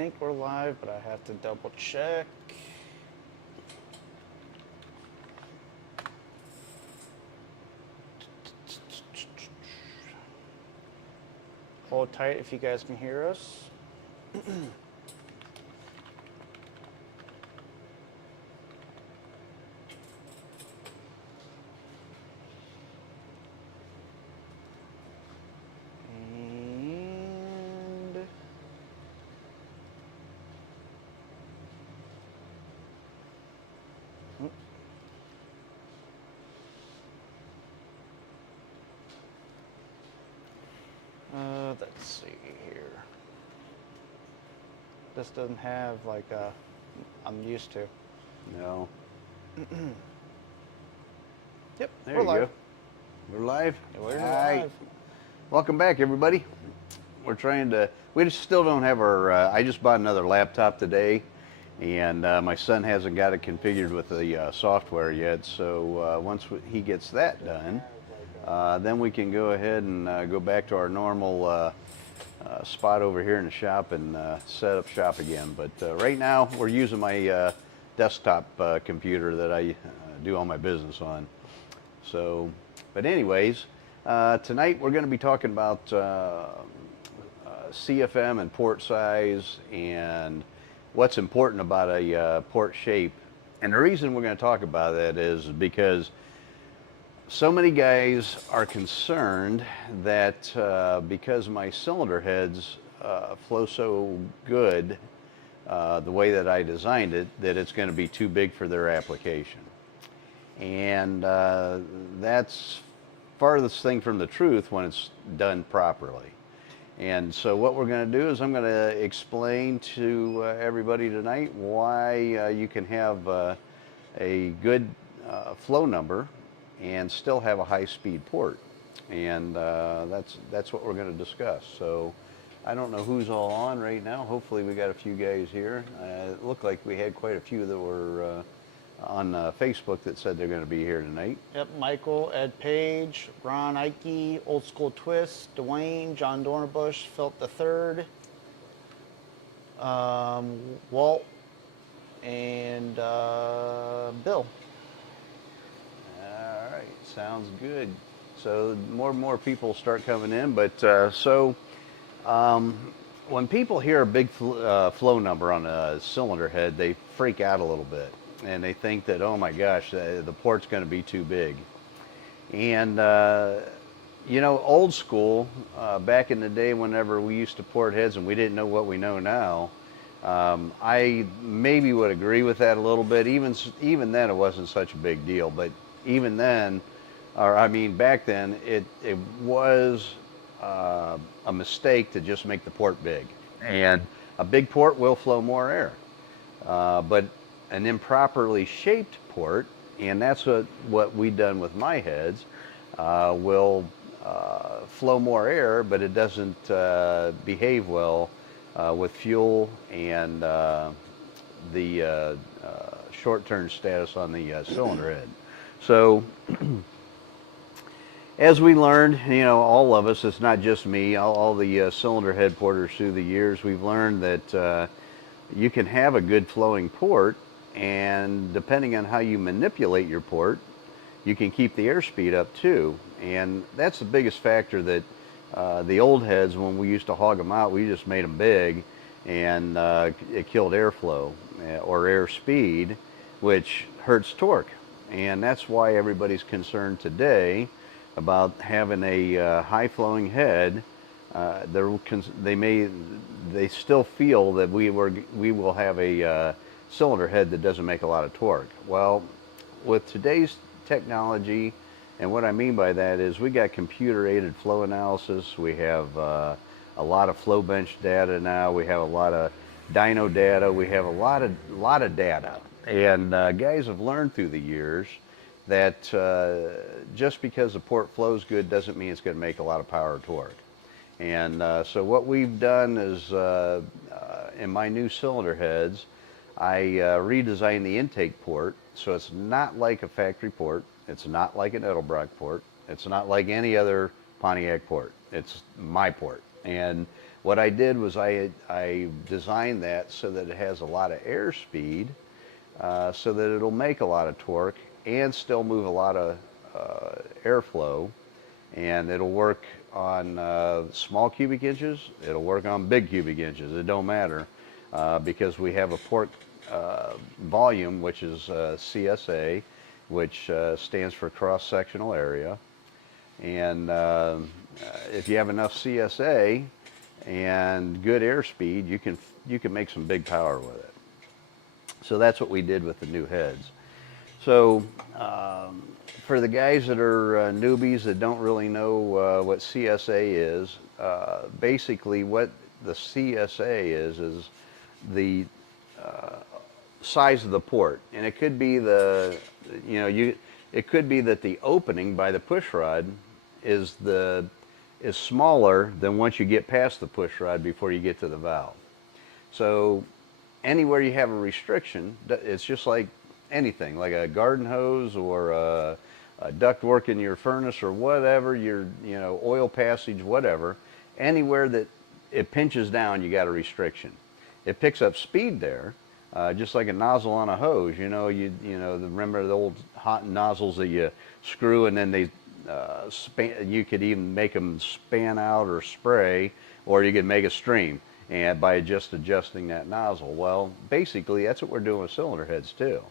think we're live, but I have to double check. Hold tight if you guys can hear us. Let's see here. This doesn't have like I'm used to. No. Yep, There we're you live. go. We're live? We're Hi. live. Welcome back, everybody. We're trying to, we just still don't have our, I just bought another laptop today, and my son hasn't got it configured with the software yet, so once he gets that done, then we can go ahead and go back to our normal spot over here in the shop and set up shop again. But right now we're using my desktop computer that I do all my business on. So, but anyways, tonight we're going to be talking about CFM and port size and what's important about a port shape. And the reason we're going to talk about that is because so many guys are concerned that because my cylinder heads flow so good the way that I designed it, that it's going to be too big for their application. And that's farthest thing from the truth when it's done properly. And so what we're going to do is I'm going to explain to everybody tonight why you can have a good flow number and still have a high-speed port, and that's what we're going to discuss. So I don't know who's all on right now. Hopefully we got a few guys here. It looked like we had quite a few that were on Facebook that said they're going to be here tonight. Yep, Michael, Ed Page, Ron Ike, Old School Twist, Dwayne, John Dornbush, Philip III, Walt, and Bill. All right, sounds good. So more and more people start coming in, but when people hear a big flow number on a cylinder head, they freak out a little bit, and they think that, oh my gosh, the port's going to be too big. And you know, old school, back in the day whenever we used to port heads and we didn't know what we know now, I maybe would agree with that a little bit. Even then it wasn't such a big deal, but even then, or I mean back then, it was a mistake to just make the port big. And a big port will flow more air, but an improperly shaped port, and that's what we've done with my heads, will flow more air, but it doesn't behave well with fuel and the short turn status on the cylinder head. So as we learned, you know, all of us, it's not just me, all the cylinder head porters through the years, we've learned that you can have a good flowing port, and depending on how you manipulate your port, you can keep the airspeed up too. And that's the biggest factor that the old heads, when we used to hog them out, we just made them big, and it killed airflow or airspeed, which hurts torque. And that's why everybody's concerned today about having a high flowing head. They still feel that we will have a cylinder head that doesn't make a lot of torque. Well, with today's technology, and what I mean by that is we got computer aided flow analysis, we have a lot of flow bench data now, we have a lot of dyno data, we have a lot of data. And guys have learned through the years that just because the port flows good doesn't mean it's going to make a lot of power or torque. And so what we've done is in my new cylinder heads, I redesigned the intake port so it's not like a factory port, it's not like an Edelbrock port, it's not like any other Pontiac port, it's my port. And what I did was I designed that so that it has a lot of airspeed, so that it'll make a lot of torque and still move a lot of airflow. And it'll work on small cubic inches, it'll work on big cubic inches, it don't matter, because we have a port volume, which is CSA, which stands for cross-sectional area. And if you have enough CSA and good airspeed, you can make some big power with it. So that's what we did with the new heads. So for the guys that are newbies that don't really know what CSA is, basically what the CSA is the size of the port, and it could be it could be that the opening by the push rod is smaller than once you get past the push rod before you get to the valve. So anywhere you have a restriction, it's just like anything, like a garden hose or a duct work in your furnace or whatever, your oil passage, whatever. Anywhere that it pinches down, you got a restriction. It picks up speed there, just like a nozzle on a hose. Remember the old hot nozzles that you screw and then they you could even make them span out or spray, or you could make a stream and by just adjusting that nozzle. Well, basically that's what we're doing with cylinder heads too.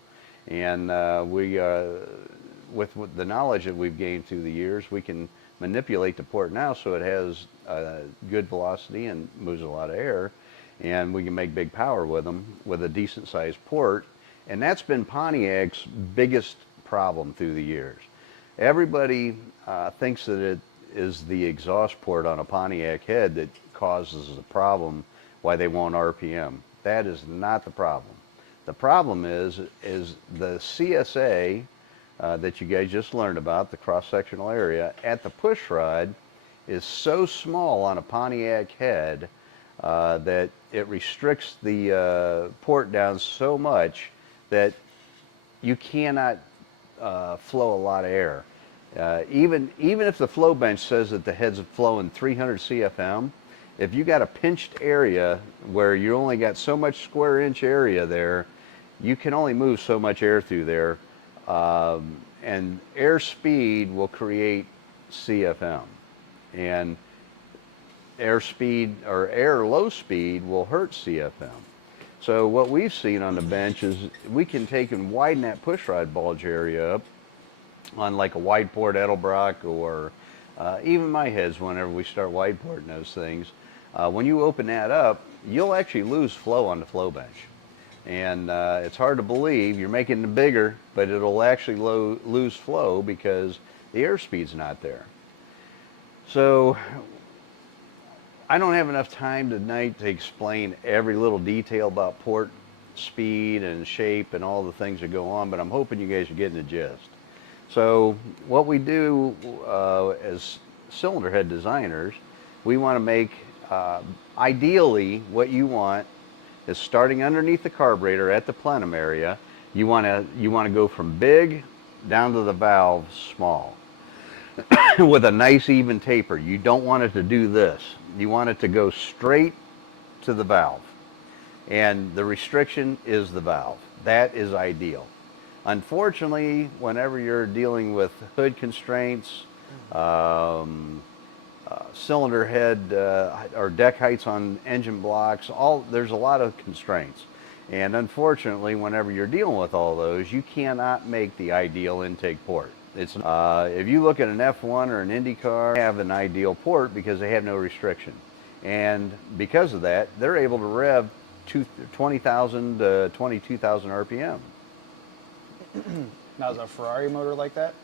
And with the knowledge that we've gained through the years, we can manipulate the port now so it has good velocity and moves a lot of air, and we can make big power with them with a decent sized port. And that's been Pontiac's biggest problem through the years. Everybody thinks that it is the exhaust port on a Pontiac head that causes the problem why they won't RPM. That is not the problem. The problem is the CSA that you guys just learned about, the cross-sectional area, at the push rod is so small on a Pontiac head that it restricts the port down so much that you cannot flow a lot of air. Even if the flow bench says that the head's flowing 300 CFM, if you got a pinched area where you only got so much square inch area there, you can only move so much air through there, and air speed will create CFM, and air speed or air low speed will hurt CFM. So what we've seen on the bench is we can take and widen that pushrod bulge area up on like a wide port Edelbrock, or even my heads whenever we start wide porting those things. When you open that up, you'll actually lose flow on the flow bench. And it's hard to believe you're making it bigger, but it'll actually lose flow because the airspeed's not there. So I don't have enough time tonight to explain every little detail about port speed and shape and all the things that go on, but I'm hoping you guys are getting the gist. So what we do as cylinder head designers, we want to make, ideally what you want is starting underneath the carburetor at the plenum area, you want to go from big down to the valve small with a nice even taper. You don't want it to do this. You want it to go straight to the valve. And the restriction is the valve. That is ideal. Unfortunately, whenever you're dealing with hood constraints, cylinder head or deck heights on engine blocks, there's a lot of constraints. And unfortunately, whenever you're dealing with all those, you cannot make the ideal intake port. It's if you look at an F1 or an Indy car, they have an ideal port because they have no restriction. And because of that, they're able to rev 20,000 to 22,000 RPM. Now, is a Ferrari motor like that?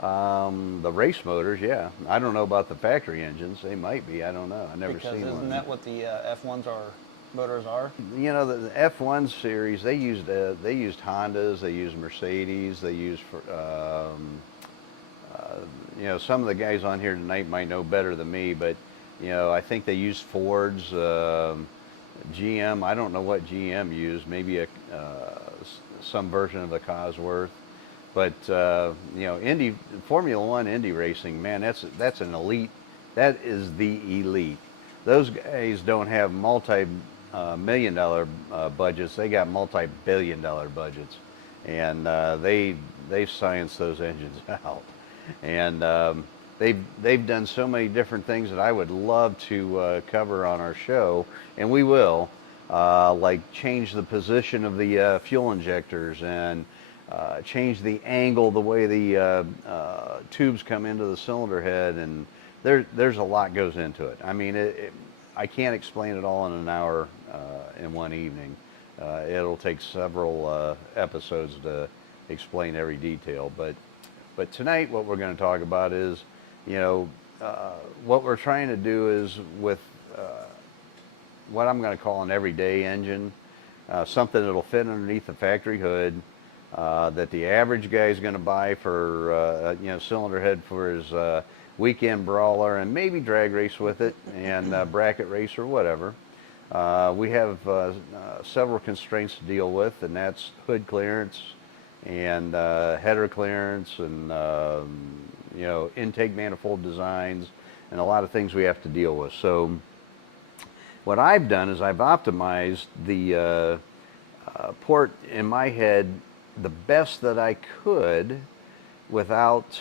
The race motors, yeah. I don't know about the factory engines. They might be. I don't know. I've never seen one. Because isn't that what the F1s motors are? You know, the F1 series, they used Hondas, they used Mercedes, they used you know, some of the guys on here tonight might know better than me, but you know, I think they used Fords, GM. I don't know what GM used. Maybe some version of a Cosworth. But you know, Formula One Indy racing, man, that's an elite That is the elite. Those guys don't have multi-million dollar budgets. They got multi-billion dollar budgets, and they've scienced those engines out. And they've done so many different things that I would love to cover on our show, and we will, like change the position of the fuel injectors and change the angle, the way the tubes come into the cylinder head, and there's a lot goes into it. I mean, I can't explain it all in an hour in one evening. It'll take several episodes to explain every detail, but tonight what we're going to talk about is, you know, what we're trying to do is with what I'm going to call an everyday engine, something that'll fit underneath the factory hood, that the average guy is going to buy for, you know, cylinder head for his weekend brawler and maybe drag race with it and bracket race or whatever. We have several constraints to deal with, and that's hood clearance and header clearance and you know, intake manifold designs and a lot of things we have to deal with. So what I've done is I've optimized the port in my head the best that I could without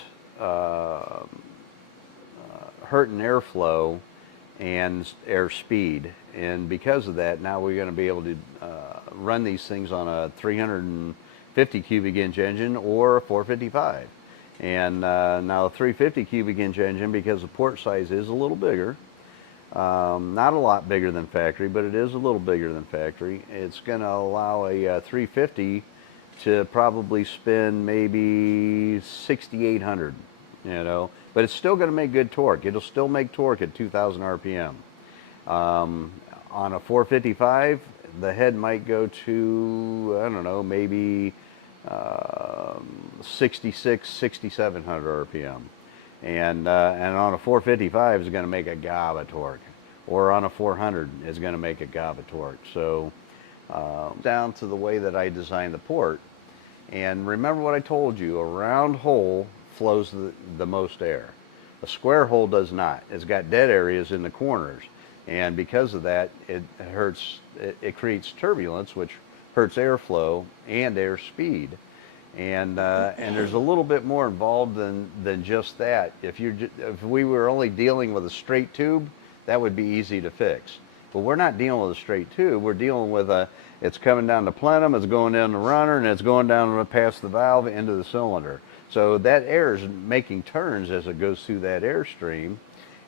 hurting airflow and air speed. And because of that, now we're going to be able to run these things on a 350 cubic inch engine or a 455. And now a 350 cubic inch engine, because the port size is a little bigger, not a lot bigger than factory, but it is a little bigger than factory. It's going to allow a 350 to probably spin maybe 6,800, you know, but it's still going to make good torque. It'll still make torque at 2,000 RPM. On a 455, the head might go to, I don't know, maybe 66, 6,700 RPM. And on a 455 is going to make a gob of torque, or on a 400 is going to make a gob of torque. So down to the way that I designed the port. And remember what I told you, a round hole flows the most air. A square hole does not. It's got dead areas in the corners. And because of that, it creates turbulence, which hurts airflow and airspeed. And there's a little bit more involved than just that. If we were only dealing with a straight tube, that would be easy to fix. But we're not dealing with a straight tube. We're dealing with it's coming down the plenum, it's going down the runner, and it's going down past the valve into the cylinder. So that air is making turns as it goes through that airstream.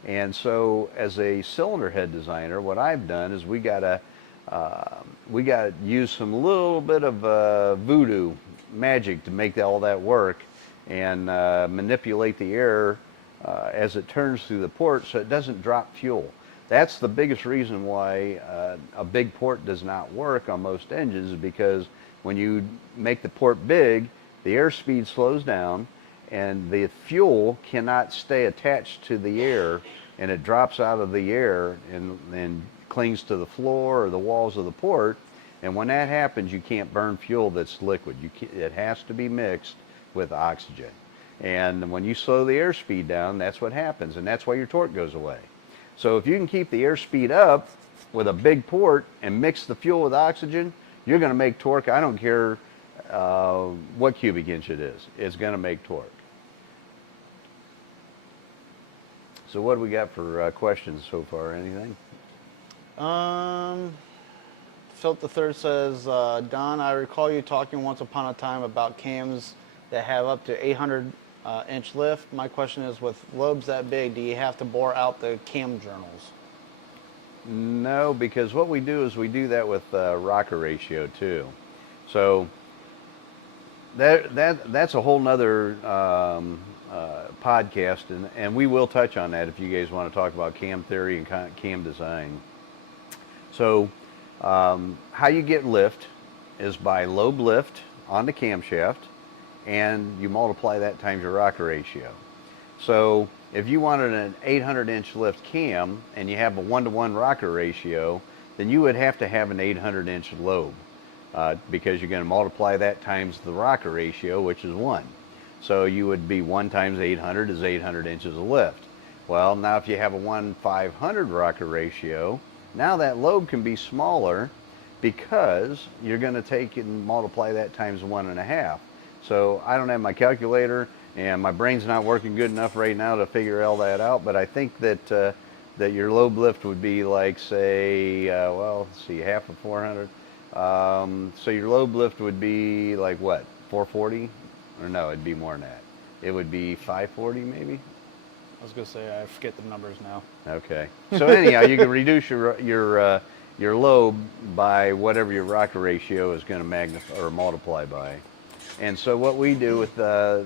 And so as a cylinder head designer, what I've done is we gotta use some little bit of voodoo magic to make all that work, and manipulate the air as it turns through the port so it doesn't drop fuel. That's the biggest reason why a big port does not work on most engines, because when you make the port big, the airspeed slows down and the fuel cannot stay attached to the air, and it drops out of the air and clings to the floor or the walls of the port. And when that happens, you can't burn fuel that's liquid. It has to be mixed with oxygen. And when you slow the airspeed down, that's what happens, and that's why your torque goes away. So if you can keep the airspeed up with a big port and mix the fuel with oxygen, you're going to make torque. I don't care what cubic inch it is. It's going to make torque. So what do we got for questions so far? Anything? Philip the Third says, Don, I recall you talking once upon a time about cams that have up to 800 inch lift. My question is, with lobes that big, do you have to bore out the cam journals? No, because what we do is we do that with rocker ratio too. So that's a whole nother podcast, and we will touch on that if you guys want to talk about cam theory and cam design. So how you get lift is by lobe lift on the camshaft, and you multiply that times your rocker ratio. So if you wanted an 800 inch lift cam and you have a 1-to-1 rocker ratio, then you would have to have an 800 inch lobe, because you're going to multiply that times the rocker ratio, which is 1. So you would be 1 times 800 is 800 inches of lift. Well, now if you have a 1/500 rocker ratio, now that lobe can be smaller because you're going to take and multiply that times 1.5. So I don't have my calculator and my brain's not working good enough right now to figure all that out, but I think that that your lobe lift would be like, say, well, let's see, half of 400. So your lobe lift would be like what, 440? Or no, it'd be more than that. It would be 540 maybe? I was gonna say I forget the numbers now. Okay. So anyhow, you can reduce your lobe by whatever your rocker ratio is going to magnify or multiply by. And so what we do with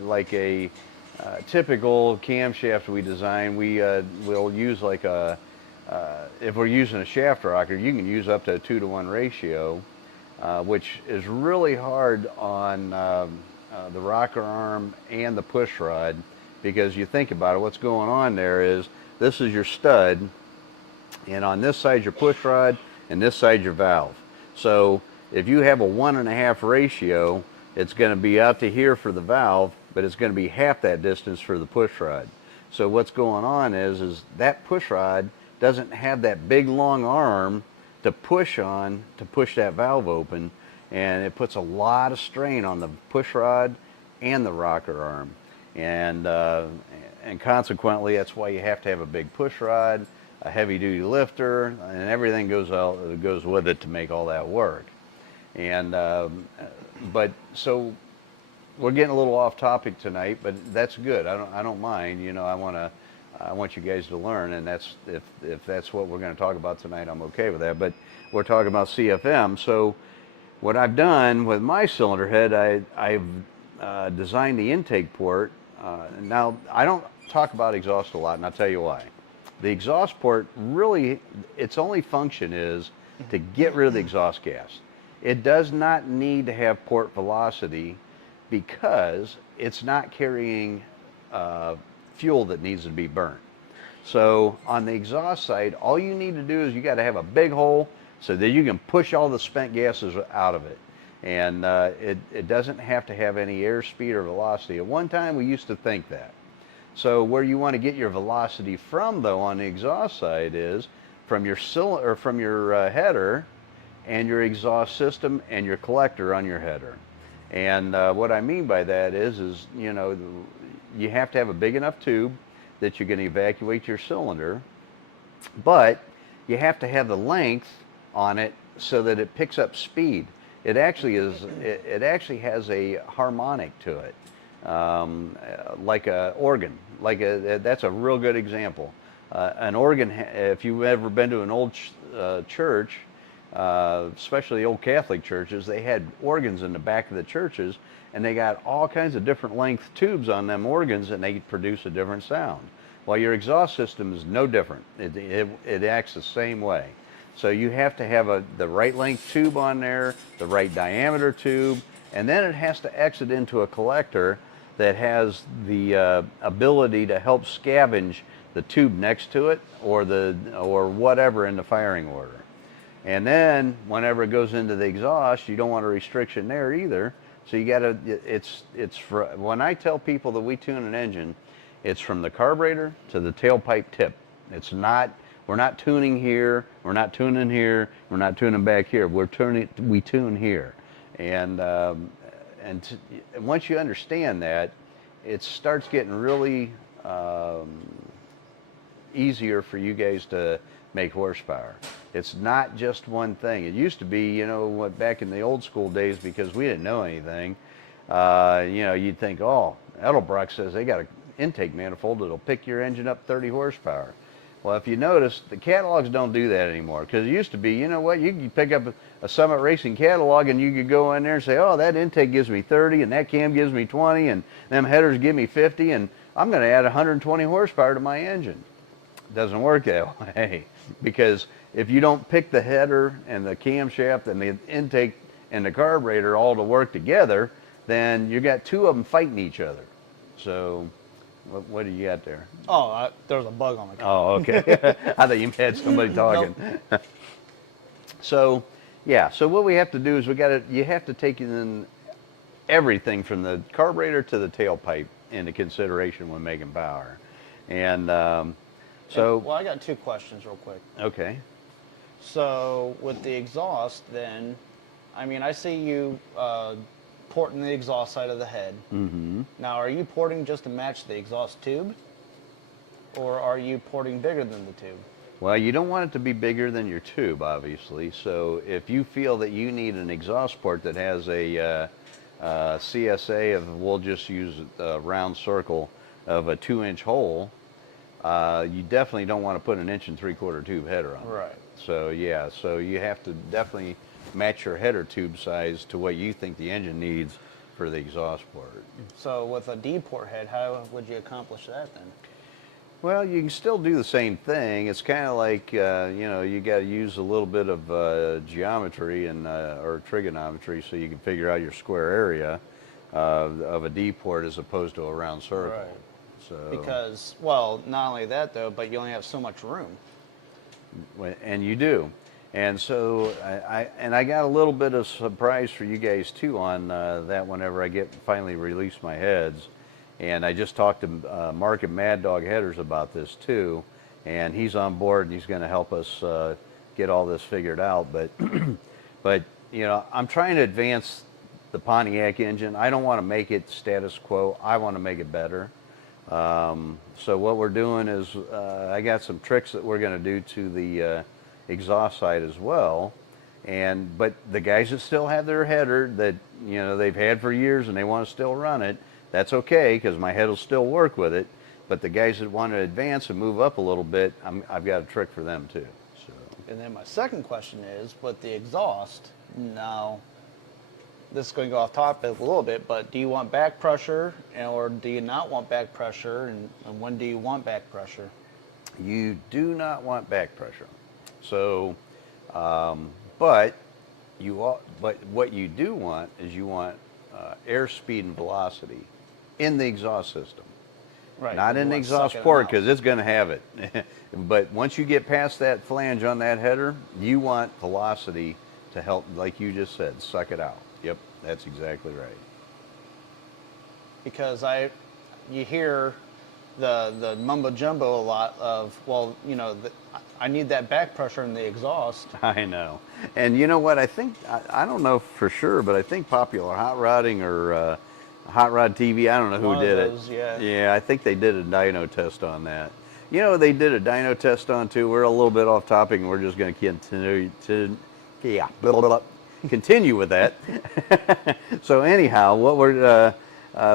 like a typical camshaft we design, we'll use like a if we're using a shaft rocker, you can use up to a 2-to-1 ratio, which is really hard on the rocker arm and the push rod, because you think about it, what's going on there is this is your stud, and on this side your push rod, and this side your valve. So if you have a 1.5 ratio, it's going to be out to here for the valve, but it's going to be half that distance for the push rod. So what's going on is that push rod doesn't have that big long arm to push on to push that valve open, and it puts a lot of strain on the push rod and the rocker arm. And consequently, that's why you have to have a big push rod, a heavy-duty lifter, and everything goes with it to make all that work. And but so we're getting a little off topic tonight, but that's good. I don't mind. You know, I want you guys to learn, and that's if that's what we're going to talk about tonight, I'm okay with that. But we're talking about CFM. So what I've done with my cylinder head, I've designed the intake port. Now, I don't talk about exhaust a lot, and I'll tell you why. The exhaust port, really, its only function is to get rid of the exhaust gas. It does not need to have port velocity because it's not carrying fuel that needs to be burnt. So on the exhaust side, all you need to do is you got to have a big hole so that you can push all the spent gases out of it. And it doesn't have to have any airspeed or velocity. At one time, we used to think that. So where you want to get your velocity from, though, on the exhaust side is from your cylinder, or from your header, and your exhaust system, and your collector on your header. And what I mean by that is you know, you have to have a big enough tube that you can evacuate your cylinder, but you have to have the length on it so that it picks up speed. It actually has a harmonic to it, like a organ. That's a real good example. An organ. If you've ever been to an old church, especially old Catholic churches, they had organs in the back of the churches, and they got all kinds of different length tubes on them organs, and they produce a different sound. Well, your exhaust system is no different. It acts the same way. So you have to have the right length tube on there, the right diameter tube, and then it has to exit into a collector that has the ability to help scavenge the tube next to it or whatever in the firing order. And then whenever it goes into the exhaust, you don't want a restriction there either. So you got to, when I tell people that we tune an engine, it's from the carburetor to the tailpipe tip. It's not, we're not tuning here, we're not tuning here, we're not tuning back here. We tune here. And once you understand that, it starts getting really easier for you guys to make horsepower. It's not just one thing. It used to be, you know, what, back in the old school days, because we didn't know anything, you know, you'd think, oh, Edelbrock says they got an intake manifold that'll pick your engine up 30 horsepower. Well, if you notice, the catalogs don't do that anymore, because it used to be, you know what, you could pick up a Summit Racing catalog and you could go in there and say, oh, that intake gives me 30 and that cam gives me 20 and them headers give me 50 and I'm going to add 120 horsepower to my engine. It doesn't work that way, because if you don't pick the header and the camshaft and the intake and the carburetor all to work together, then you got two of them fighting each other. So what do you got there? Oh, there was a bug on the car. Oh, okay. I thought you had somebody talking. Nope. So, yeah. So what we have to do is you have to take in everything from the carburetor to the tailpipe into consideration when making power. And So, well, I got two questions real quick. okay. So with the exhaust, then, I mean, I see you porting the exhaust side of the head. Mm-hmm. Now, are you porting just to match the exhaust tube, or are you porting bigger than the tube? Well, you don't want it to be bigger than your tube, obviously. So if you feel that you need an exhaust port that has a CSA of, we'll just use a round circle of a 2-inch hole, you definitely don't want to put an 1 3/4 tube header on. Right. So yeah, so you have to definitely match your header tube size to what you think the engine needs for the exhaust port. So with a D port head, how would you accomplish that then? Well, you can still do the same thing. It's kind of like, you know, you got to use a little bit of geometry and or trigonometry so you can figure out your square area of a D port as opposed to a round circle. Right. So, Because, well, not only that though, but you only have so much room. and you do. And so I got a little bit of surprise for you guys too on that whenever I finally release my heads. And I just talked to Mark at Mad Dog Headers about this too, and he's on board and he's going to help us get all this figured out. But, but you know, I'm trying to advance the Pontiac engine. I don't want to make it status quo. I want to make it better. So what we're doing is I got some tricks that we're going to do to the exhaust side as well. But the guys that still have their header that, you know, they've had for years and they want to still run it, that's okay, because my head will still work with it. But the guys that want to advance and move up a little bit, I've got a trick for them too. So. And then my second question is, with the exhaust, now, this is going to go off topic a little bit, but do you want back pressure, or do you not want back pressure, and when do you want back pressure? You do not want back pressure. So, but what you do want is you want airspeed and velocity in the exhaust system. Right. Not in the exhaust port, because it's going to have it. But once you get past that flange on that header, you want velocity to help, like you just said, suck it out. Yep, that's exactly right. Because you hear the mumbo jumbo a lot of, well, you know, I need that back pressure in the exhaust. I know. And you know what? I think, I don't know for sure, but I think Popular Hot Rodding or Hot Rod TV, I don't know who did it. Yeah. Yeah, I think they did a dyno test on that. You know, they did a dyno test on too. We're a little bit off topic, and we're just going to continue with that. So anyhow,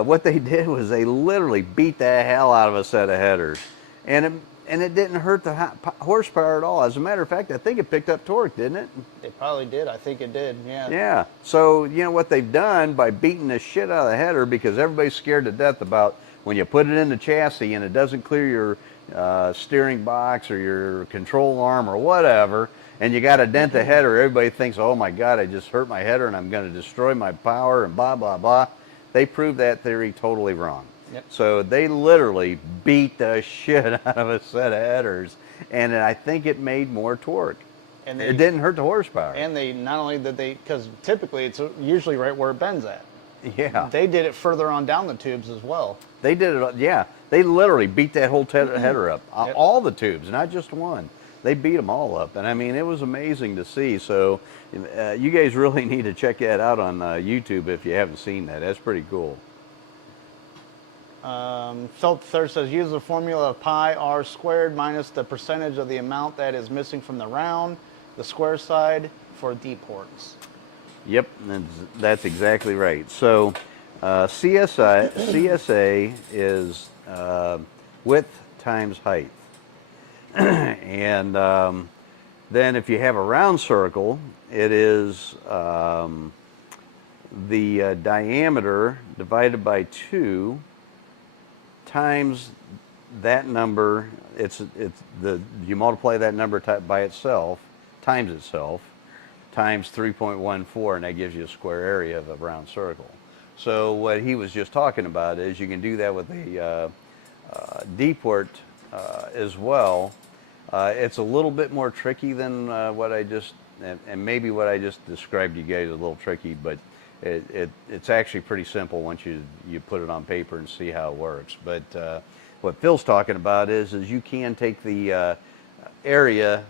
what they did was they literally beat the hell out of a set of headers, and it didn't hurt the horsepower at all. As a matter of fact, I think it picked up torque, didn't it? It probably did. I think it did. Yeah. Yeah. So you know what they've done by beating the shit out of the header, because everybody's scared to death about when you put it in the chassis and it doesn't clear your steering box or your control arm or whatever, and you got to dent the header. Everybody thinks, oh my God, I just hurt my header and I'm going to destroy my power and blah blah blah. They proved that theory totally wrong. Yep. So they literally beat the shit out of a set of headers, and I think it made more torque. And it didn't hurt the horsepower. And they not only did they, because typically it's usually right where it bends at. Yeah. They did it further on down the tubes as well. They did it. Yeah. They literally beat that whole header up. Yep. All the tubes, not just one. They beat them all up, and I mean it was amazing to see. So you guys really need to check that out on YouTube if you haven't seen that. That's pretty cool. Felt Third says use the formula of pi r squared minus the percentage of the amount that is missing from the round, the square side for D ports. Yep, that's exactly right. So CSA is width times height. And then if you have a round circle, it is the diameter divided by 2 times that number. You multiply that number by itself, times 3.14, and that gives you a square area of a round circle. So what he was just talking about is you can do that with a D port as well. It's a little bit more tricky than what I just, and maybe what I just described to you guys is a little tricky, but it's actually pretty simple once you put it on paper and see how it works. But What Phil's talking about is you can take the area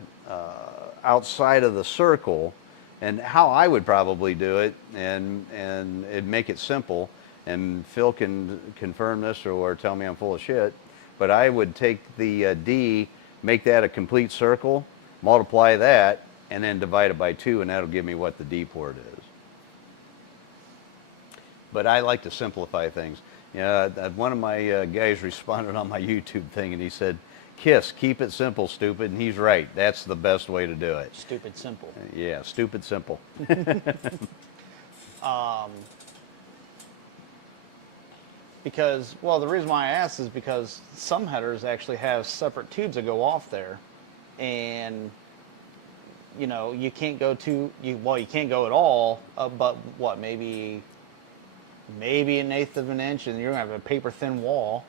outside of the circle, and how I would probably do it, and it'd make it simple. And Phil can confirm this or tell me I'm full of shit. But I would take the D, make that a complete circle, multiply that, and then divide it by 2, and that'll give me what the D port is. But I like to simplify things. Yeah, one of my guys responded on my YouTube thing, and he said, "Kiss, keep it simple, stupid." And he's right. That's the best way to do it. Stupid simple. Yeah, stupid simple. Because, well, the reason why I asked is because some headers actually have separate tubes that go off there, and you know, you can't go you can't go at all, but what, maybe 1/8 of an inch, and you're gonna have a paper thin wall.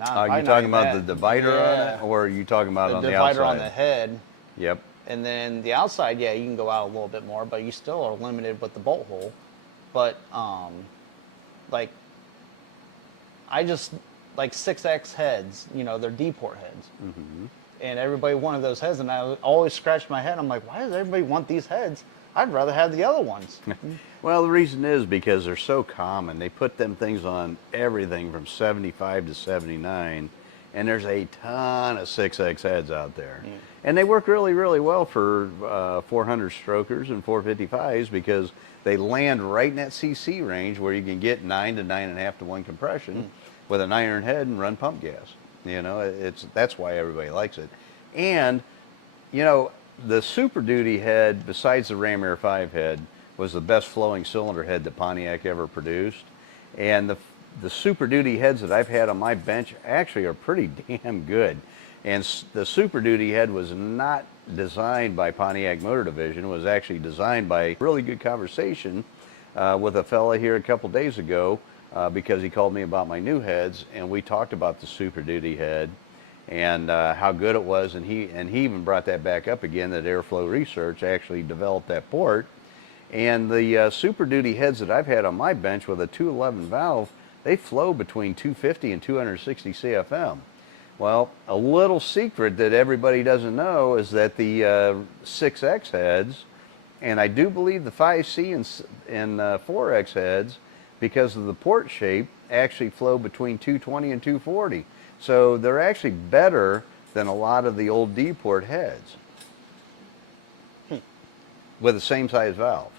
Are you talking about the divider on it, or are you talking about on the outside? The divider on the head. Yep. And then the outside, yeah, you can go out a little bit more, but you still are limited with the bolt hole. But like, I just like 6X heads, you know, they're D-port heads. Mm-hmm. And everybody wanted those heads, and I always scratched my head. I'm like, why does everybody want these heads? I'd rather have the other ones. Well, the reason is because they're so common. They put them things on everything from 75 to 79, and there's a ton of 6X heads out there. Yeah. And they work really, really well for 400 strokers and 455s because they land right in that CC range where you can get 9 to 9.5 to 1 compression with an iron head and run pump gas. You know, that's why everybody likes it. And, you know, the Super Duty head, besides the Ram Air 5 head, was the best flowing cylinder head that Pontiac ever produced. And the Super Duty heads that I've had on my bench actually are pretty damn good. And the Super Duty head was not designed by Pontiac Motor Division. It was actually designed by really good conversation with a fella here a couple days ago because he called me about my new heads, and we talked about the Super Duty head and how good it was, and he even brought that back up again, that Airflow Research actually developed that port. And the Super Duty heads that I've had on my bench with a 211 valve, they flow between 250 and 260 CFM. Well, a little secret that everybody doesn't know is that the 6X heads, and I do believe the 5C and 4X heads, because of the port shape, actually flow between 220 and 240. So they're actually better than a lot of the old D-port heads with the same size valve.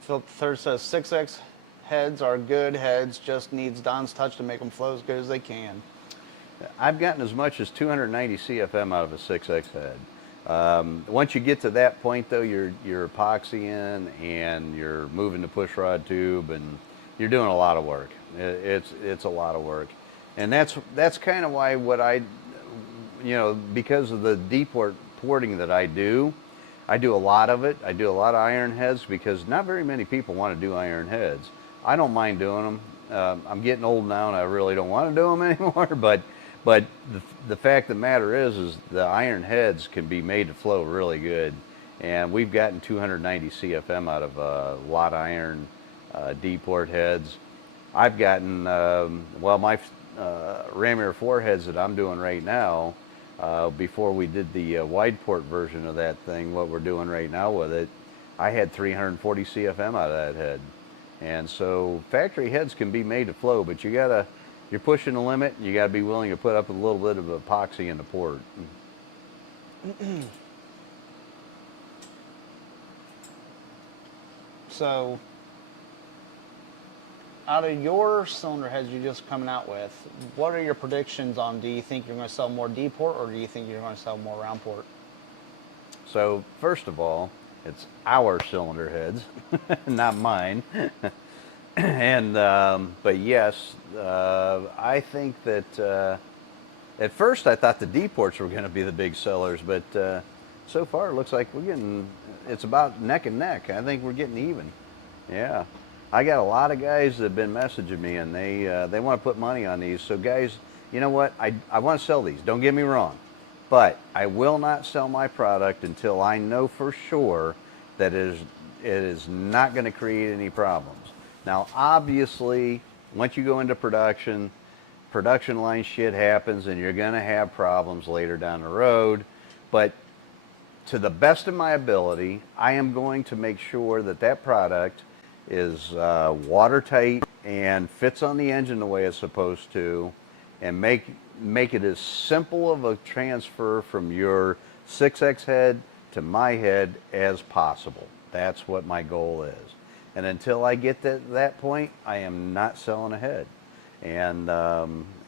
Philip III says 6X heads are good heads, just needs Don's touch to make them flow as good as they can. I've gotten as much as 290 CFM out of a 6X head. Once you get to that point, though, you're epoxying and you're moving the push rod tube, and you're doing a lot of work. It's a lot of work, and that's kind of why because of the D-port porting that I do a lot of it. I do a lot of iron heads because not very many people want to do iron heads. I don't mind doing them. I'm getting old now, and I really don't want to do them anymore. But the fact of the matter is the iron heads can be made to flow really good, and we've gotten 290 CFM out of lot iron D-port heads. I've gotten my Ram Air 4 heads that I'm doing right now. Before we did the wide port version of that thing, what we're doing right now with it, I had 340 CFM out of that head. And so factory heads can be made to flow, but you're pushing the limit, and you gotta be willing to put up a little bit of epoxy in the port. So, out of your cylinder heads you're just coming out with, what are your predictions on, do you think you're going to sell more D-port, or do you think you're going to sell more round port? So, first of all, it's our cylinder heads, not mine. And, but yes, I think that, at first I thought the D-ports were going to be the big sellers, but so far it looks like it's about neck and neck. I think we're getting even. Yeah. I got a lot of guys that have been messaging me, and they want to put money on these. So guys, you know what? I want to sell these. Don't get me wrong. But I will not sell my product until I know for sure that it is not going to create any problems. Now, obviously, once you go into production line shit happens, and you're going to have problems later down the road. But to the best of my ability, I am going to make sure that that product is watertight and fits on the engine the way it's supposed to, and make it as simple of a transfer from your 6X head to my head as possible. That's what my goal is. And until I get to that point, I am not selling a head. And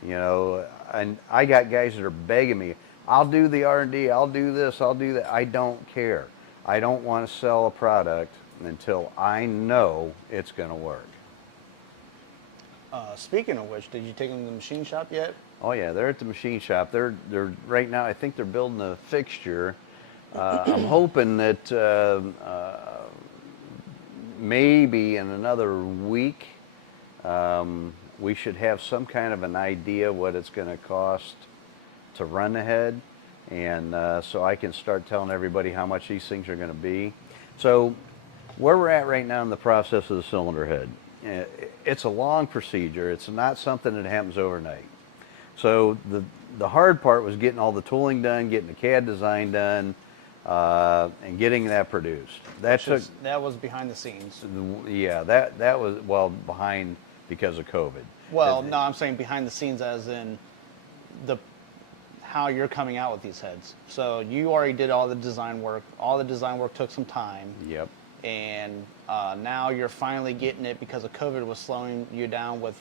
you know, and I got guys that are begging me, I'll do the R&D, I'll do this, I'll do that. I don't care. I don't want to sell a product until I know it's going to work. Speaking of which, did you take them to the machine shop yet? Oh yeah, they're at the machine shop. They're right now. I think they're building a fixture. I'm hoping that maybe in another week we should have some kind of an idea what it's going to cost to run the head, and so I can start telling everybody how much these things are going to be. So where we're at right now in the process of the cylinder head, it's a long procedure. It's not something that happens overnight. So the hard part was getting all the tooling done, getting the CAD design done, and getting that produced. That was behind the scenes. Yeah, that was, well, behind because of COVID. Well, no, I'm saying behind the scenes as in how you're coming out with these heads. So you already did all the design work. All the design work took some time. Yep. And now you're finally getting it because of COVID was slowing you down with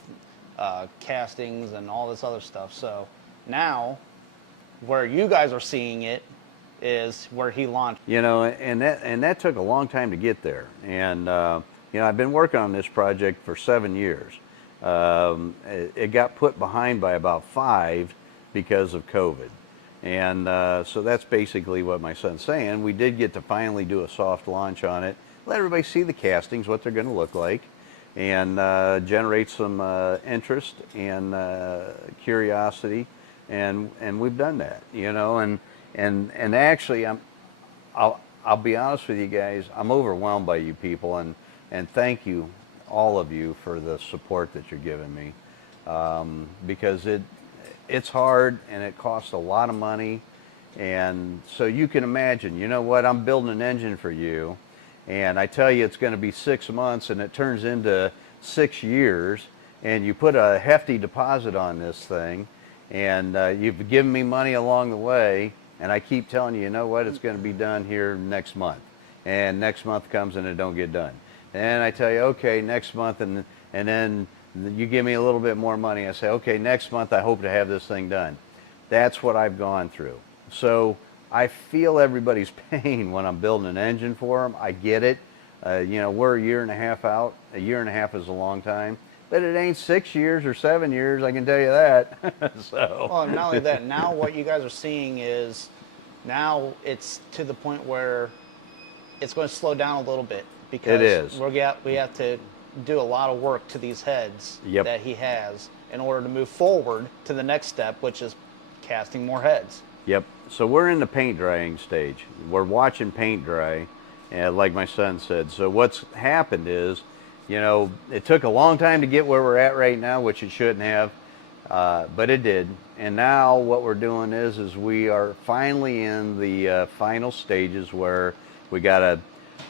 castings and all this other stuff. So now where you guys are seeing it is where he launched. You know, and that took a long time to get there. And you know, I've been working on this project for 7 years. It got put behind by about 5 because of COVID. And so that's basically what my son's saying. We did get to finally do a soft launch on it, let everybody see the castings, what they're going to look like, and generate some interest and curiosity, and we've done that, you know. And actually, I'll be honest with you guys, I'm overwhelmed by you people, and thank you, all of you, for the support that you're giving me, because it's hard and it costs a lot of money. And so you can imagine, you know what, I'm building an engine for you, and I tell you it's going to be 6 months, and it turns into 6 years, and you put a hefty deposit on this thing, and you've given me money along the way, and I keep telling you, you know what, it's going to be done here next month. And next month comes and it don't get done. And I tell you, okay, next month, and then you give me a little bit more money. I say, okay, next month I hope to have this thing done. That's what I've gone through. So I feel everybody's pain when I'm building an engine for them. I get it. You know, we're a year and a half out. A year and a half is a long time. But it ain't 6 years or 7 years, I can tell you that. So. Well, not only that, now what you guys are seeing is, now it's to the point where it's going to slow down a little bit, because it is. we have to do a lot of work to these heads Yep. that he has in order to move forward to the next step, which is casting more heads. Yep. So we're in the paint drying stage. We're watching paint dry, and like my son said. So what's happened is, you know, it took a long time to get where we're at right now, which it shouldn't have, but it did. And now what we're doing is we are finally in the final stages where we got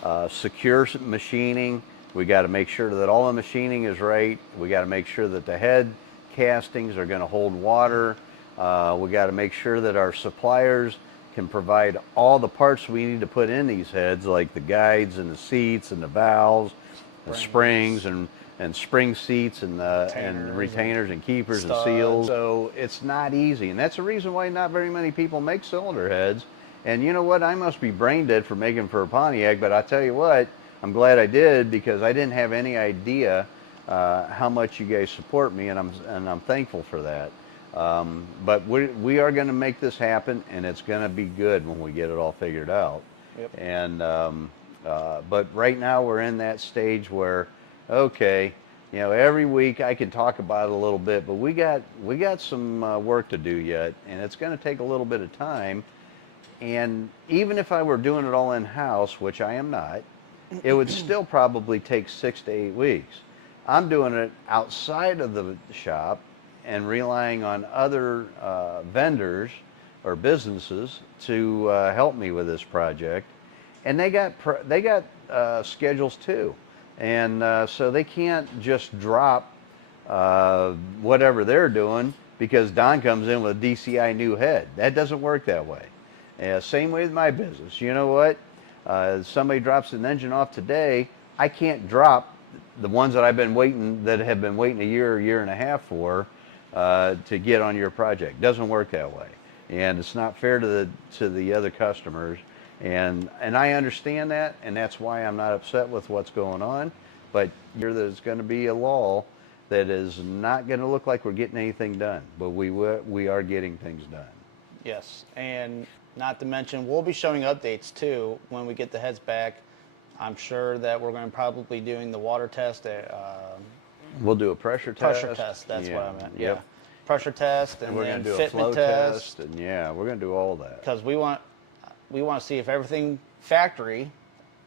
to secure some machining. We got to make sure that all the machining is right. We got to make sure that the head castings are going to hold water. We got to make sure that our suppliers can provide all the parts we need to put in these heads, like the guides and the seats and the valves, the springs and spring seats and retainers and keepers studs. and seals. So it's not easy, and that's the reason why not very many people make cylinder heads. And you know what? I must be brain dead for making for a Pontiac, but I tell you what, I'm glad I did, because I didn't have any idea how much you guys support me, and I'm thankful for that. But we are going to make this happen, and it's going to be good when we get it all figured out. Yep. And but right now we're in that stage where, okay, you know, every week I can talk about it a little bit, but we got some work to do yet, and it's going to take a little bit of time. And even if I were doing it all in-house, which I am not, it would still probably take 6 to 8 weeks. I'm doing it outside of the shop and relying on other vendors or businesses to help me with this project, and they got schedules too, and so they can't just drop whatever they're doing because Don comes in with a DCI new head. That doesn't work that way. Same way with my business. You know what? Somebody drops an engine off today, I can't drop the ones that have been waiting a year and a half for to get on your project. Doesn't work that way, and it's not fair to the other customers. And I understand that, and that's why I'm not upset with what's going on. But there's going to be a lull that is not going to look like we're getting anything done, but we are getting things done. Yes, and not to mention, we'll be showing updates too when we get the heads back. I'm sure that we're going to probably doing the water test. We'll do a pressure test. Pressure test, that's what I meant. Yep. Yeah. Pressure test, and we're then going to do a flow fitment test, and we're going to do all that. Because we want to see if everything factory,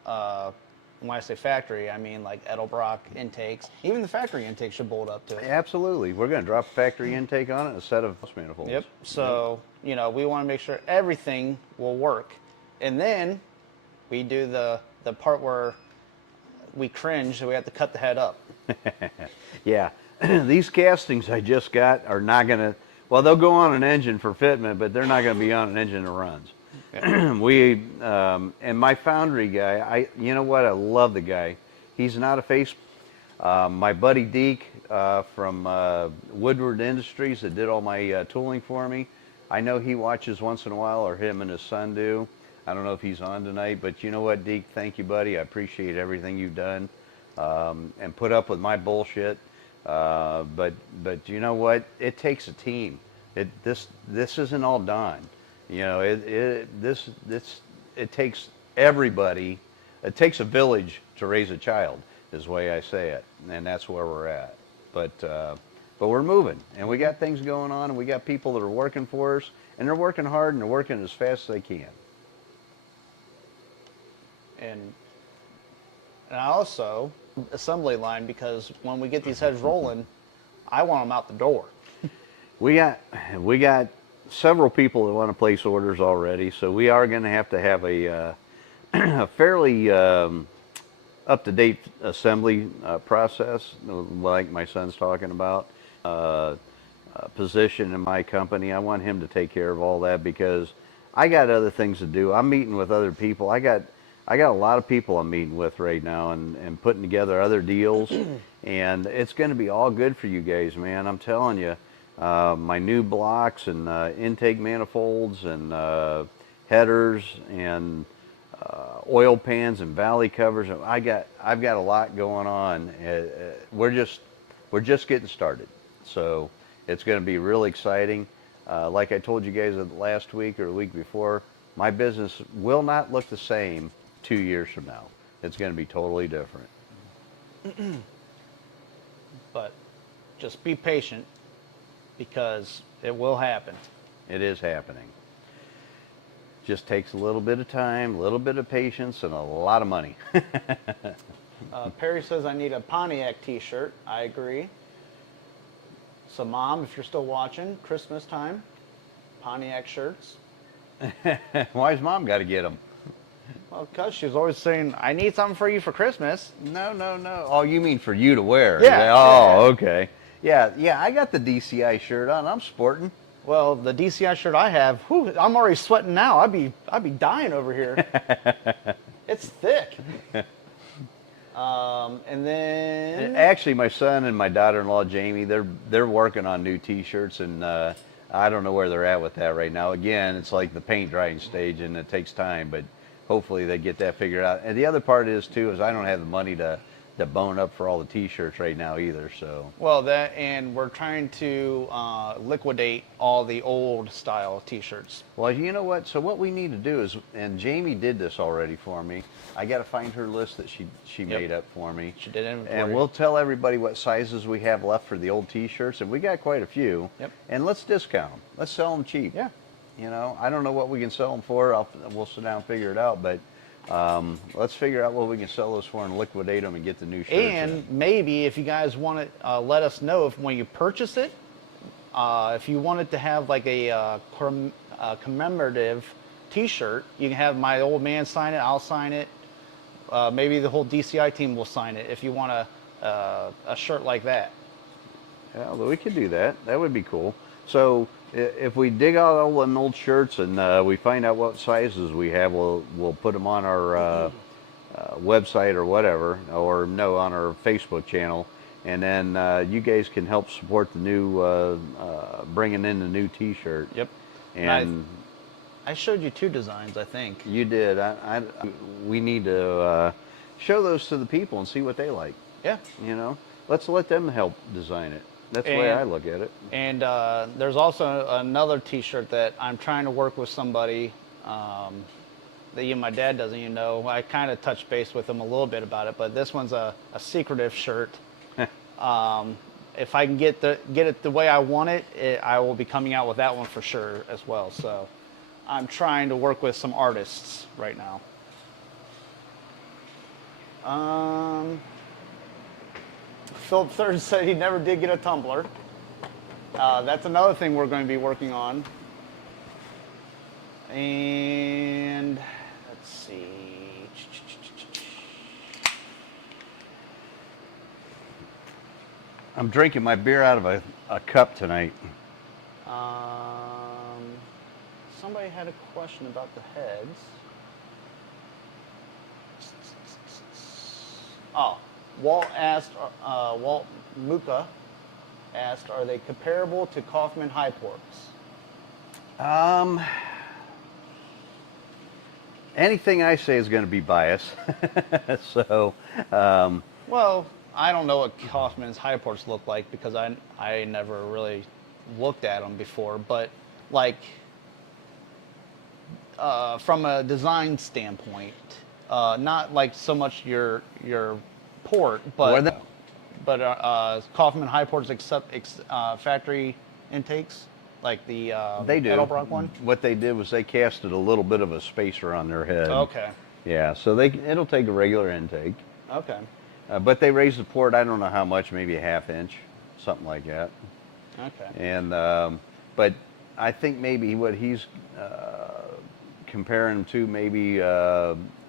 when I say factory, I mean like Edelbrock intakes. Even the factory intake should bolt up to it. Absolutely. We're going to drop a factory intake on it, a set of manifolds. Yep. So, we want to make sure everything will work. And then we do the part where we cringe, so we have to cut the head up. Yeah. These castings I just got are not going to, well, they'll go on an engine for fitment, but they're not going to be on an engine that runs. Okay. And my foundry guy, you know what? I love the guy. He's not a face. My buddy Deke from Woodward Industries that did all my tooling for me, I know he watches once in a while, or him and his son do. I don't know if he's on tonight, but you know what, Deke? Thank you, buddy. I appreciate everything you've done and put up with my bullshit. But you know what? It takes a team. This isn't all done. It takes everybody. It takes a village to raise a child, is the way I say it, and that's where we're at. But we're moving, and we got things going on, and we got people that are working for us, and they're working hard, and they're working as fast as they can. And I also assembly line, because when we get these heads rolling, I want them out the door. We got several people that want to place orders already, so we are going to have a fairly up-to-date assembly process, like my son's talking about. Position in my company, I want him to take care of all that because I got other things to do. I'm meeting with other people. I got a lot of people I'm meeting with right now and putting together other deals, and it's going to be all good for you guys, man. I'm telling you, my new blocks and intake manifolds and headers and oil pans and valley covers. I've got a lot going on. We're just getting started, so it's going to be really exciting. Like I told you guys last week or the week before, my business will not look the same 2 years from now. It's going to be totally different. But just be patient, because it will happen. It is happening. Just takes a little bit of time, a little bit of patience, and a lot of money. Perry says I need a Pontiac t-shirt. I agree. So Mom, if you're still watching, Christmas time, Pontiac shirts. Why's Mom got to get them? Well, because she's always saying, I need something for you for Christmas. No. Oh, you mean for you to wear? Yeah. Oh, okay. Yeah, I got the DCI shirt on. I'm sporting. Well, the DCI shirt I have, I'm already sweating now. I'd be dying over here. It's thick. And then Actually, my son and my daughter-in-law Jamie, they're working on new T-shirts, and I don't know where they're at with that right now. Again, it's like the paint drying stage, and it takes time, but hopefully they get that figured out. And the other part is too is I don't have the money to bone up for all the T-shirts right now either. So and we're trying to liquidate all the old style T-shirts. well, you know what? So what we need to do is, and Jamie did this already for me. I got to find her list that she made up for me. She did inventory. And we'll tell everybody what sizes we have left for the old T-shirts, and we got quite a few. Yep. And let's discount them. Let's sell them cheap. Yeah. I don't know what we can sell them for. We'll sit down and figure it out, but Let's figure out what we can sell those for and liquidate them and get the new shirts And in. maybe if you guys want to let us know if when you purchase it, if you want it to have like a commemorative T-shirt, you can have my old man sign it. I'll sign it. Maybe the whole DCI team will sign it if you want a shirt like that. Yeah, well, we could do that. That would be cool. So if we dig out all them old shirts and we find out what sizes we have, we'll put them on our website or whatever, or no, on our Facebook channel, and then you guys can help support the new bringing in the new T-shirt. Yep. And I showed you 2 designs, I think. you did. We need to show those to the people and see what they like. Yeah. You know, let's let them help design it. That's the way I look at it. And there's also another T-shirt that I'm trying to work with somebody that even my dad doesn't even know. I kind of touched base with him a little bit about it, but this one's a secretive shirt. If I can get it the way I want it, I will be coming out with that one for sure as well. So I'm trying to work with some artists right now. Philip Third said he never did get a tumbler. That's another thing we're going to be working on. And let's see. I'm drinking my beer out of a cup tonight. Somebody had a question about the heads. Oh, Walt Muka asked, are they comparable to Kaufman high ports? Anything I say is going to be biased. So, Well, I don't know what Kaufman's high ports look like because I never really looked at them before, but like from a design standpoint, not like so much your port, but Kaufman high ports accept factory intakes, like the they do. Edelbrock one. What they did was they casted a little bit of a spacer on their head. Okay. Yeah, so it'll take a regular intake. Okay. But they raised the port, I don't know how much, maybe a half inch, something like that. Okay. And but I think maybe what he's comparing them to, maybe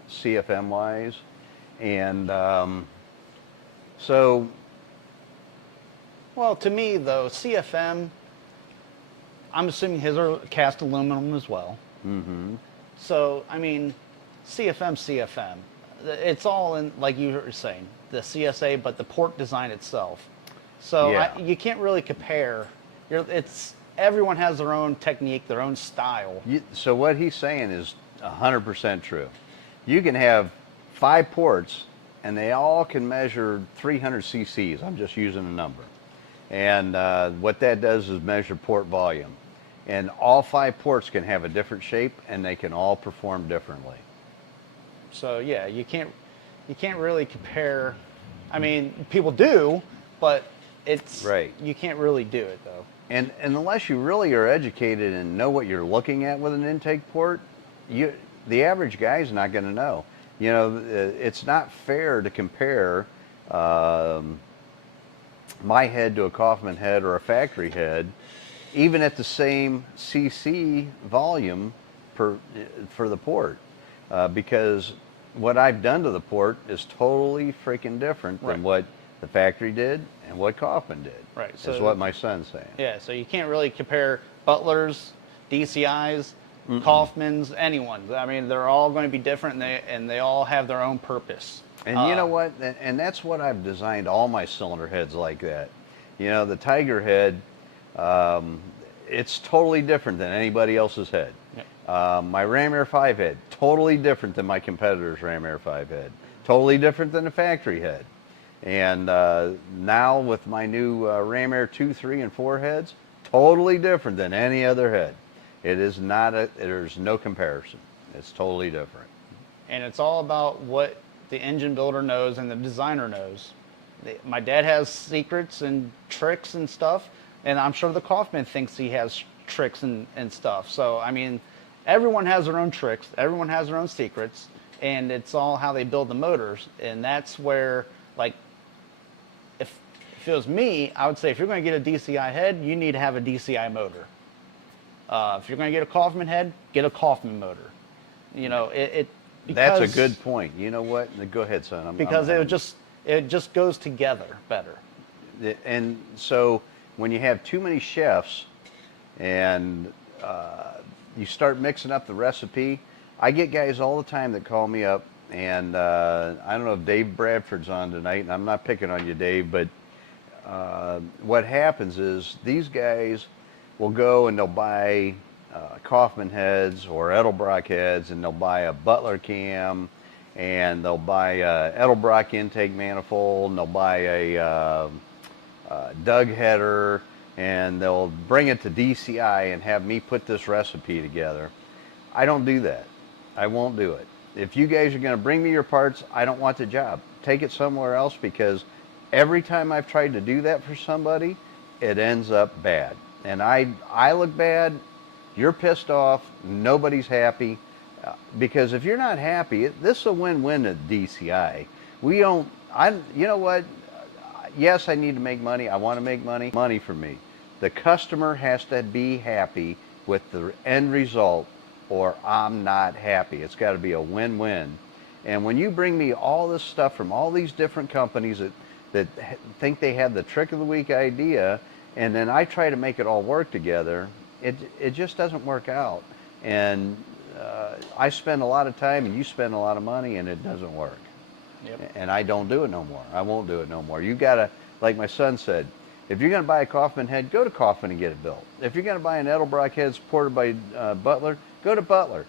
CFM wise, and so. Well, to me though, CFM, I'm assuming his are cast aluminum as well. Mm-hmm. So I mean, CFM. It's all in, like you were saying, the CSA, but the port design itself. So Yeah. you can't really compare. Everyone has their own technique, their own style. So what he's saying is 100% true. You can have 5 ports, and they all can measure 300 cc's. I'm just using a number. And what that does is measure port volume. And all 5 ports can have a different shape, and they can all perform differently. So yeah, you can't really compare. I mean, people do, but it's Right. You can't really do it though. And unless you really are educated and know what you're looking at with an intake port, the average guy's not going to know. You know, it's not fair to compare my head to a Kaufman head or a factory head, even at the same CC volume for the port, because what I've done to the port is totally freaking different than Right. what the factory did and what Kaufman did. Right. Is So what my son's saying. yeah, so you can't really compare Butlers, DCIs, Kaufmans, anyone. I mean, they're all going to be different, and they all have their own purpose. And you know what? And that's what I've designed all my cylinder heads like that. You know, the Tiger head, it's totally different than anybody else's head. Yeah. My Ram Air 5 head, totally different than my competitor's Ram Air 5 head. Totally different than the factory head. And now with my new Ram Air 2, 3, and 4 heads, totally different than any other head. It is not there's no comparison. It's totally different. And it's all about what the engine builder knows and the designer knows. My dad has secrets and tricks and stuff, and I'm sure the Kaufman thinks he has tricks and stuff. So, I mean, everyone has their own tricks, everyone has their own secrets, and it's all how they build the motors. And that's where, like, if it was me, I would say if you're going to get a DCI head, you need to have a DCI motor. If you're going to get a Kaufman head, get a Kaufman motor. You know, That's a good point. You know what? Go ahead, son. Because it just goes together better. And so when you have too many chefs and you start mixing up the recipe, I get guys all the time that call me up, and I don't know if Dave Bradford's on tonight, and I'm not picking on you, Dave, but what happens is these guys will go and they'll buy Kaufman heads or Edelbrock heads, and they'll buy a Butler cam, and they'll buy a Edelbrock intake manifold, and they'll buy a Doug header, and they'll bring it to DCI and have me put this recipe together. I don't do that. I won't do it. If you guys are going to bring me your parts, I don't want the job. Take it somewhere else, because every time I've tried to do that for somebody, it ends up bad. And I look bad, you're pissed off, nobody's happy. Because if you're not happy, this is a win-win at DCI. You know what? Yes, I need to make money. I want to make money. Money for me. The customer has to be happy with the end result, or I'm not happy. It's got to be a win-win. And when you bring me all this stuff from all these different companies that think they have the trick of the week idea, and then I try to make it all work together, it just doesn't work out. And I spend a lot of time and you spend a lot of money, and it doesn't work. Yep. And I don't do it no more. I won't do it no more. You gotta, like my son said, if you're gonna buy a Kaufman head, go to Kaufman and get it built. If you're gonna buy an Edelbrock head supported by Butler, go to Butler.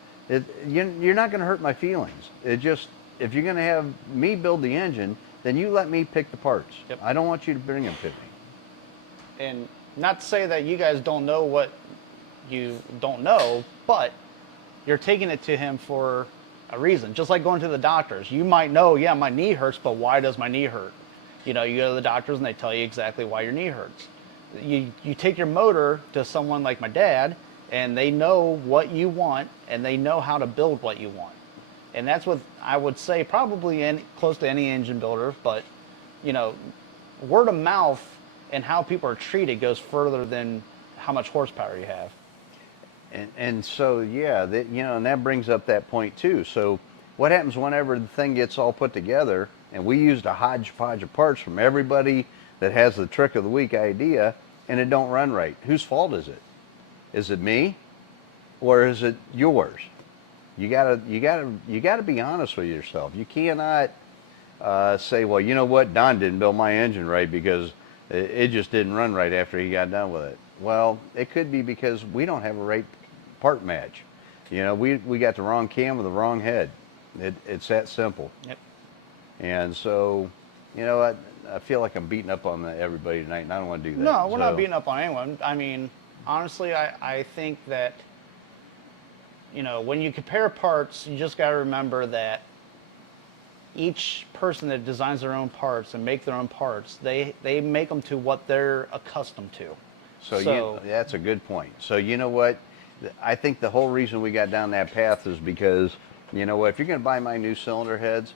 You're not gonna hurt my feelings. If you're gonna have me build the engine, then you let me pick the parts. Yep. I don't want you to bring them to me. And not to say that you guys don't know what you don't know, but you're taking it to him for a reason. Just like going to the doctors. You might know, yeah, my knee hurts, but why does my knee hurt? You know, you go to the doctors and they tell you exactly why your knee hurts. You take your motor to someone like my dad, and they know what you want, and they know how to build what you want. And that's what I would say probably close to any engine builder, but, you know, word of mouth and how people are treated goes further than how much horsepower you have. And so, yeah, and that brings up that point too. So what happens whenever the thing gets all put together, and we used a hodgepodge of parts from everybody that has the trick of the week idea, and it don't run right? Whose fault is it? Is it me, or is it yours? You gotta be honest with yourself. You cannot say, well, you know what, Don didn't build my engine right because it just didn't run right after he got done with it. Well, it could be because we don't have a right part match. You know, we got the wrong cam with the wrong head. It's that simple. Yep. And so, you know, I feel like I'm beating up on everybody tonight, and I don't want to do that. No, we're not beating up on anyone. I mean, honestly, I think that, you know, when you compare parts, you just got to remember that each person that designs their own parts and make their own parts, they make them to what they're accustomed to. So that's a good point. So you know what? I think the whole reason we got down that path is because, you know what, if you're going to buy my new cylinder heads,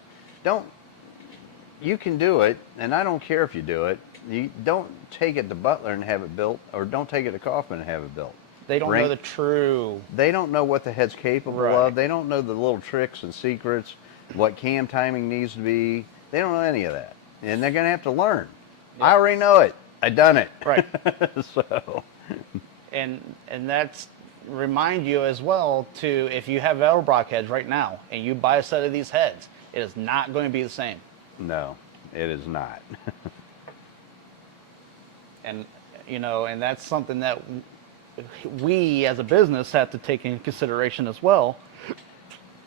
you can do it, and I don't care if you do it. You don't take it to Butler and have it built, or don't take it to Kaufman and have it built. They don't know the true. They don't know what the head's capable Right. of. They don't know the little tricks and secrets, what cam timing needs to be. They don't know any of that, and they're going to have to learn. Yep. I already know it. I done it. Right. So. And that's remind you as well to, if you have Edelbrock heads right now and you buy a set of these heads, it is not going to be the same. No, it is not. And, you know, and that's something that we as a business have to take into consideration as well.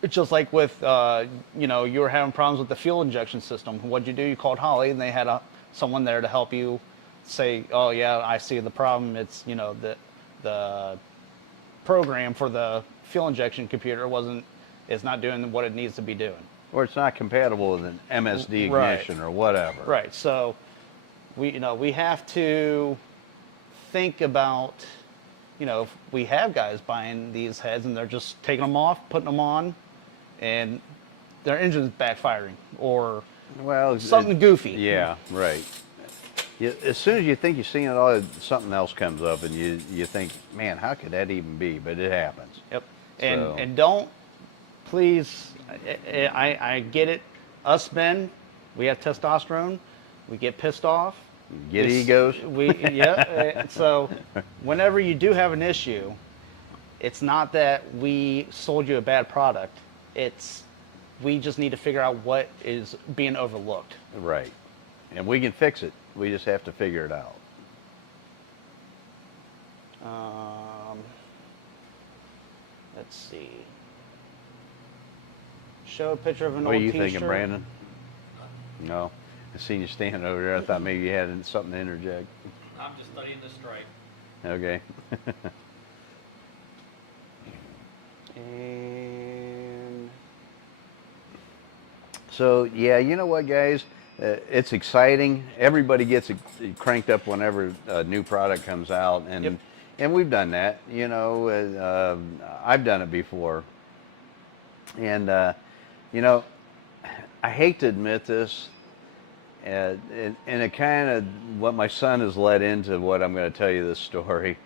It's just like with, you know, you were having problems with the fuel injection system. What'd you do? You called Holly, and they had someone there to help you say, oh yeah, I see the problem. It's, you know, the program for the fuel injection computer it's not doing what it needs to be doing. Or it's not compatible with an MSD ignition, right, or whatever. Right. So we have to think about, you know, if we have guys buying these heads and they're just taking them off, putting them on, and their engine's backfiring or Well, something goofy. Yeah, right. As soon as you think you've seen it all, something else comes up, and you think, man, how could that even be? But it happens. Yep. So- And don't, please, I get it. Us men, we have testosterone. We get pissed off. Get egos. So whenever you do have an issue, it's not that we sold you a bad product. It's we just need to figure out what is being overlooked. Right. And we can fix it. We just have to figure it out. Let's see. Show a picture of an What old are you t-shirt. thinking, Brandon? No. I seen you standing over there. I thought maybe you had something to interject. I'm just studying the stripe. Okay. And So, yeah, you know what, guys? It's exciting. Everybody gets cranked up whenever a new product comes out, and Yep. and we've done that. You know, I've done it before, and you know, I hate to admit this, and it kind of what my son has led into what I'm going to tell you this story,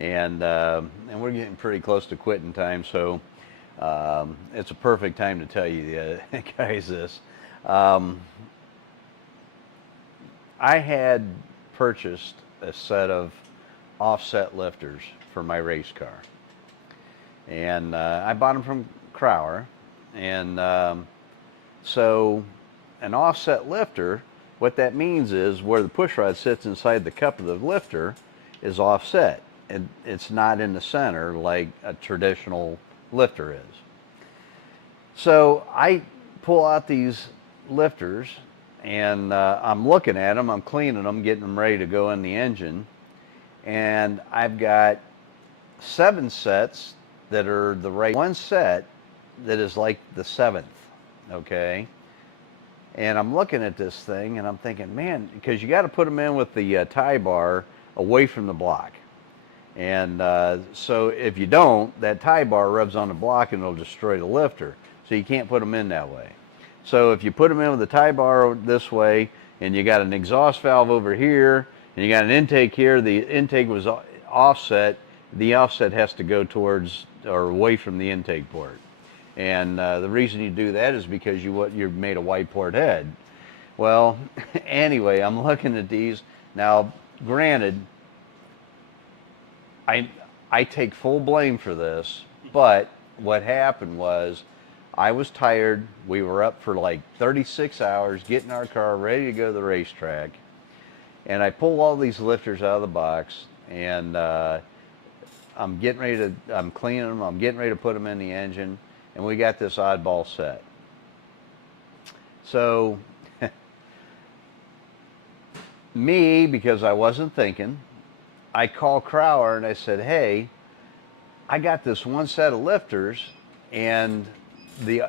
and we're getting pretty close to quitting time, so it's a perfect time to tell you guys this. I had purchased a set of offset lifters for my race car, and I bought them from Crower, and so an offset lifter, what that means is where the pushrod sits inside the cup of the lifter is offset, and it's not in the center like a traditional lifter is. So I pull out these lifters, and I'm looking at them, I'm cleaning them, getting them ready to go in the engine, and I've got 7 sets that are the right one set that is like the 7th, okay? And I'm looking at this thing and I'm thinking, man, because you got to put them in with the tie bar away from the block. And so if you don't, that tie bar rubs on the block and it'll destroy the lifter. So you can't put them in that way. So if you put them in with the tie bar this way, and you got an exhaust valve over here, and you got an intake here, the intake was offset, the offset has to go towards or away from the intake port. And the reason you do that is because you made a white port head. Well, anyway, I'm looking at these. Now, granted, I take full blame for this, but what happened was I was tired. We were up for like 36 hours getting our car ready to go to the racetrack. And I pull all these lifters out of the box, and I'm cleaning them, I'm getting ready to put them in the engine, and we got this oddball set. So, me, because I wasn't thinking, I called Crower and I said, hey, I got this one set of lifters, and the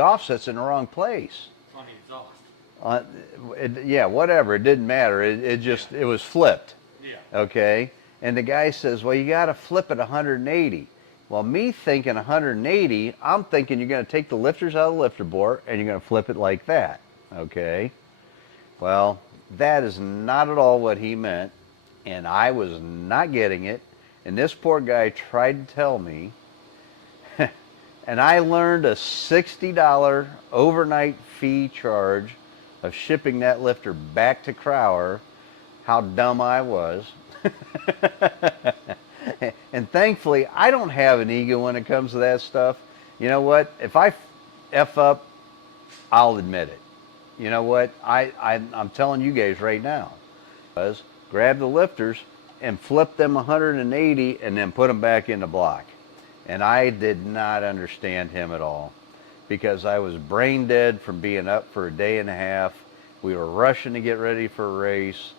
offset's in the wrong place. On the exhaust. Yeah, whatever. It didn't matter. It was flipped. Yeah. Okay. And the guy says, well, you got to flip it 180. Well, me thinking 180, I'm thinking you're going to take the lifters out of the lifter bore and you're going to flip it like that. Okay. Well, that is not at all what he meant, and I was not getting it. And this poor guy tried to tell me. And I learned a $60 overnight fee charge of shipping that lifter back to Crower. How dumb I was. And thankfully, I don't have an ego when it comes to that stuff. You know what? If I F up, I'll admit it. You know what? I'm telling you guys right now. Grab the lifters and flip them 180 and then put them back in the block. And I did not understand him at all, because I was brain dead from being up for a day and a half. We were rushing to get ready for a race.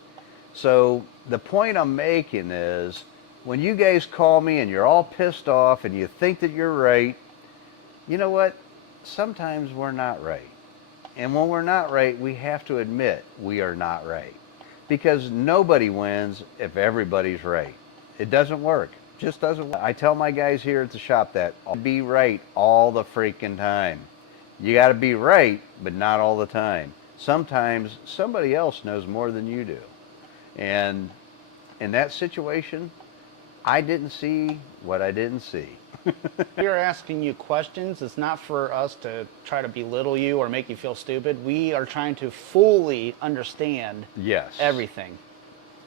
So the point I'm making is, when you guys call me and you're all pissed off and you think that you're right, you know what? Sometimes we're not right. And when we're not right, we have to admit we are not right. Because nobody wins if everybody's right. It doesn't work. Just doesn't work. I tell my guys here at the shop that I'll be right all the freaking time. You got to be right, but not all the time. Sometimes somebody else knows more than you do. And in that situation, I didn't see what I didn't see. We are asking you questions. It's not for us to try to belittle you or make you feel stupid. We are trying to fully understand Yes. everything.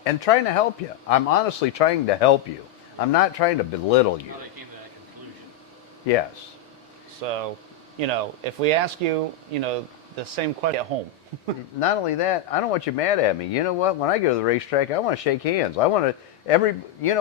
And trying to help you. I'm honestly trying to help you. I'm not trying to belittle you. How they came to that conclusion. Yes. So, you know, if we ask you, you know, the same question at home. Not only that, I don't want you mad at me. You know what? When I go to the racetrack, I want to shake hands. I want to, you know,